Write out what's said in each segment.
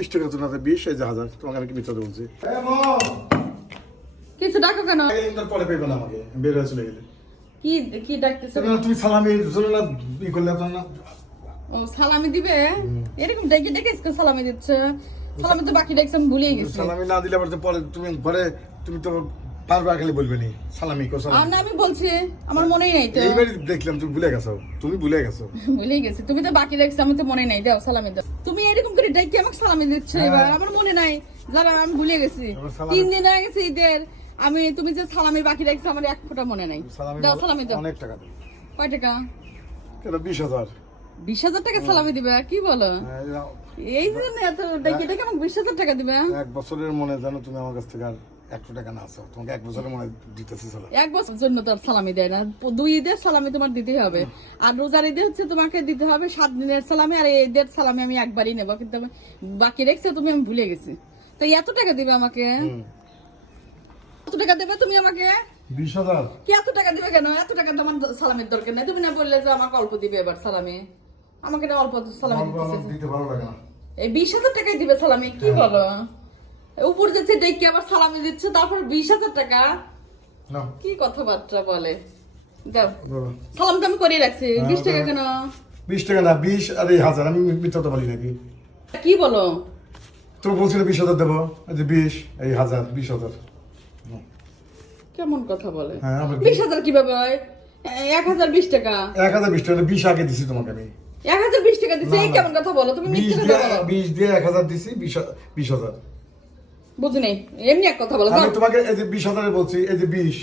20 টাকা তো না 20 এই যে 1000 তোমাকে আমি কি মিথ্যা বলছি কিছু ডাকো কেন? পরে পেবে না আমাকে বের হয়ে চলে গেলে কি কি ডাকতেছ? তুমি সালামি জন্য না ই করলে তো না ও সালামি দিবে? এরকম ডেকে ডেকে সালামি দিচ্ছে। সালামি তো বাকি ডাকছেন ভুলিয়ে গেছি। সালামি না দিলে আবার তো পরে তুমি তো বারবার খালি বলবে নি সালামি কো সালামি। না আমি বলছি আমার মনেই নাই তো। এইবারই দেখলাম তুমি ভুলে গেছো। ভুলেই গেছি। তুমি তো বাকি রাখছো আমি তো মনে নাই। দাও সালামি দাও। তুমি এরকম করে ডাইকে আমাকে সালামি দিচ্ছ এবার আমার মনে নাই। যারা আমি ভুলে গেছি। 3 দিন আগে গেছে ঈদের আমি তুমি যে সালামি বাকি রাখছো আমার এক ফোঁটা মনে নাই। দাও সালামি দাও। অনেক টাকা দাও। কয় টাকা? কেন 20000। 20000 টাকা সালামি দিবে? কি বলো? এই জন্য এত ডাইকে ডাইকে আমাকে 20000 টাকা দিবে? এক বছরের মনে জানো তুমি আমার কাছ থেকে আর 100 টাকা না আছে তোমাকে এক বছরের মনে দিতেছি সালামি। এক বছর জন্য তো সালামি দেয় না। 2 ঈদের সালামি তোমার দিতেই হবে। আর রোজার ঈদে হচ্ছে তোমাকে দিতে হবে 7 দিনের সালামি। আর এই ঈদের সালামি আমি একবারই নেব কিন্তু বাকি রেখেছো তুমি আমি ভুলে গেছি। তো এত টাকা দিবে আমাকে? কত টাকা দেবে তুমি আমাকে? 20000। কি এত টাকা দিবে কেন? এত টাকা তোমার সালামির দরকার নাই। তুমি না বললে যে আমাকে অল্প দিবে এবার সালামি। আমাকে না অল্প সালামি দিতে ভালো লাগে না। এই 20000 টাকাই দিবে সালামি? কি বলো? উপর যাচ্ছে ডেকে আবার সালামি দিচ্ছে তারপর 20000 টাকা? না কি কথাবার্তা বলে? দাও বলো। সালাম তো আমি করে রাখছি। 20 টাকা কেন? 20 টাকা না 20 আর এই 1000 আমি মিথ্যা তো বলি নাকি? কি বলো? তুমি বলছিলে 20000 দেবো এই যে 20 এই 1000 20000। কেমন কথা বলে? হ্যাঁ, আবার 20000 কিভাবে হয়? 1020 টাকা। 1020 টাকা 20 আগে দিছি তোমাকে আমি। 1020 টাকা দিছে। এই কেমন কথা বলো? তুমি 20 মিথ্যা দিয়ে কথা বলো। 20 দিয়ে 1000 দিছি 20000। বুঝি নাই। এমনি এক কথা বলো। আমি যাও। তোমাকে এই যে 20000 এ বলছি এই যে 20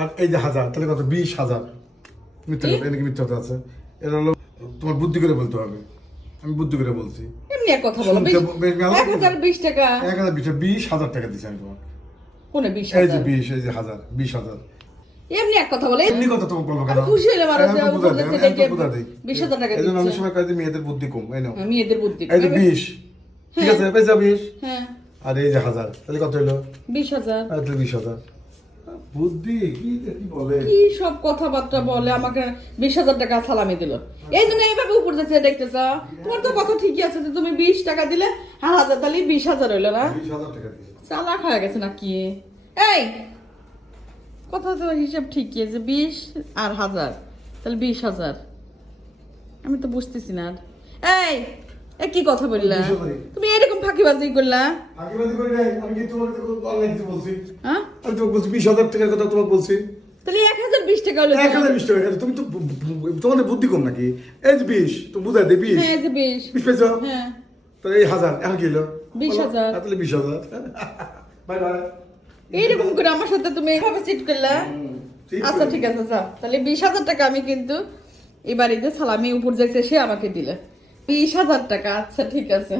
আর এই যে 1000 তাহলে কত 20000 মিথ্যা কথা এর কি মিথ্যা কথা আছে? এটা হলো তোমার বুদ্ধি করে বলতে হবে। আমি বুদ্ধি করে বলছি। এমনি এক কথা বলো। 1020 টাকা। 20000 টাকা দিছি আমি তোমাকে। কোনে এই যে 20000? 20 এই যে 1000 20000। এমনি এক কথা বলে। এমনি কথা তোমাকে বলবো কেন? আমি খুশি হইলাম আর আমি তো বুঝা দেই, আমি তো বুঝা দেই। 20000 টাকা এজন্য অনেক দিচ্ছে। সময় কই যে মেয়েদের বুদ্ধি কম এই নাও। আমি এদের বুদ্ধি। এই যে 20 ঠিক আছে পেয়ে যাবে 20 হ্যাঁ আর এই যে 1000 তাহলে কত হলো? 20000। আর তাহলে 20000 বুদ্ধি কি বলে? কি সব কথাবার্তা বলে আমাকে 20000 টাকা সালামি দিল। এই জন্য এইভাবে উপর যাচ্ছে দেখতেছ। তোমার তো কথা ঠিকই আছে যে তুমি 20 টাকা দিলে 1000 তাহলে 20000 হইলো না? 20000 টাকা দিছি। চালাক হয়ে গেছে নাকি? এই কথা তো হিসাব ঠিকই আছে 20 আর 1000 তাহলে 20000। আমি তো বুঝতেছি না। এই কি কথা বললা? তুমি এরকম ফাঁকিবাজি করলা? ফাঁকিবাজি করি নাই আমি কি তোমাকে অনলাইন কিছু বলছি? হ্যাঁ আমি তো বলছি 20000 টাকার কথা তোমাকে বলছি। তাহলে 1020 টাকা হলো। 1020 টাকা তুমি তো তোমাদের বুদ্ধি কম নাকি? এই যে 20 তো বুঝাই দে 20 হ্যাঁ এই যে 20 20 পেয়েছো? হ্যাঁ তাহলে এই 1000 এখন কি হলো? 20000। তাহলে 20000 বাই বাই। এইরকম করে আমার সাথে তুমি এভাবে চিট করলা? আচ্ছা ঠিক আছে যাও। তাহলে 20000 টাকা আমি কিন্তু এবার ঈদে সালামি উপর যাইছে সে আমাকে দিলে 20000 টাকা। আচ্ছা ঠিক আছে।